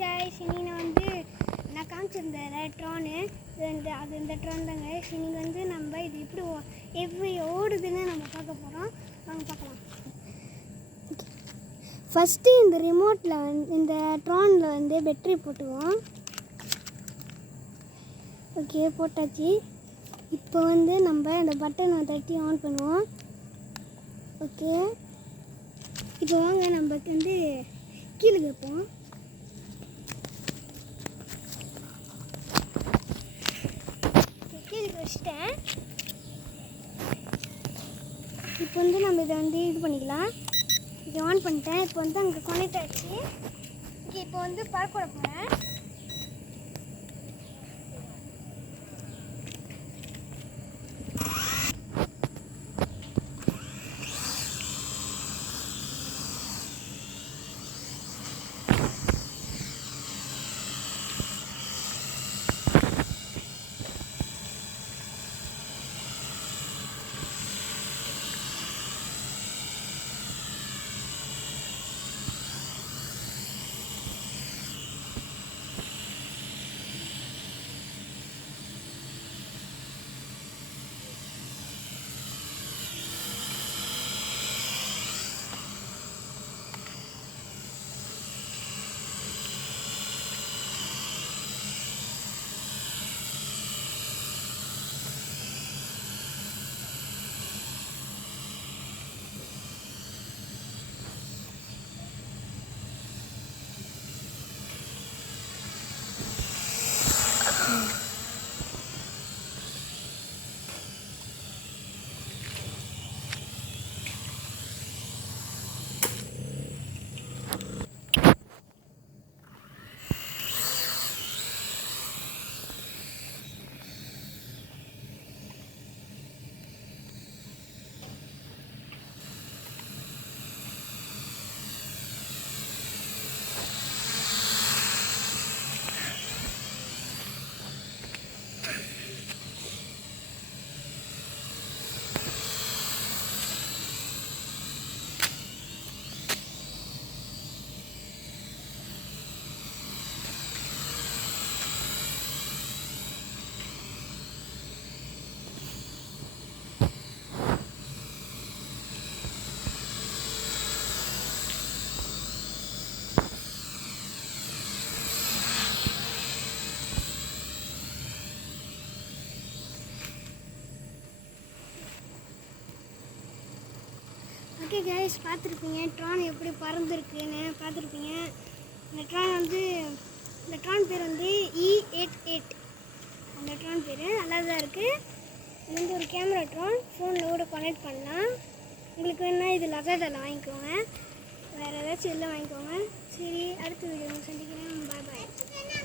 Guys, இன்னைக்கு நான் காமிச்சிருந்தேன் drawn. இந்த ட்ரான் தாங்க. இன்னைக்கு நம்ம இது எப்படி ஓடுதுன்னு நம்ம பார்க்க போகிறோம். வாங்க பார்க்கலாம். ஃபஸ்ட்டு இந்த ரிமோட்டில் இந்த ட்ரானில் பேட்டரி போட்டுக்குவோம். ஓகே, போட்டாச்சு. இப்போ நம்ம இந்த பட்டனை தட்டி ஆன் பண்ணுவோம். ஓகே, இப்போ வாங்க நம்ம கீழே வைப்போம். கீழே வச்சுட்டேன். இப்போ நம்ம இதை இது பண்ணிக்கலாம். இதை ஆன் பண்ணிட்டேன். இப்போ அங்கே கனெக்ட் ஆகிடுச்சு. ஓகே, இப்போ பறக்க விட போகிறேன். ஓகே கைஸ், பார்த்துருப்பீங்க ட்ரான் எப்படி பறந்துருக்குன்னு பார்த்துருப்பீங்க. இந்த ட்ரான் பேர் E88. அந்த ட்ரான் பேர் நல்லா தான் இருக்குது. இது ஒரு கேமரா ட்ரான். ஃபோனில் கூட கனெக்ட் பண்ணலாம். உங்களுக்கு வேணால் இது லகாதாவில் வாங்கிக்கோங்க. வேறு ஏதாச்சும் இல்லை வாங்கிக்கோங்க. சரி, அடுத்த வீடியோ சந்திக்கிறேன். பாய் பாய்.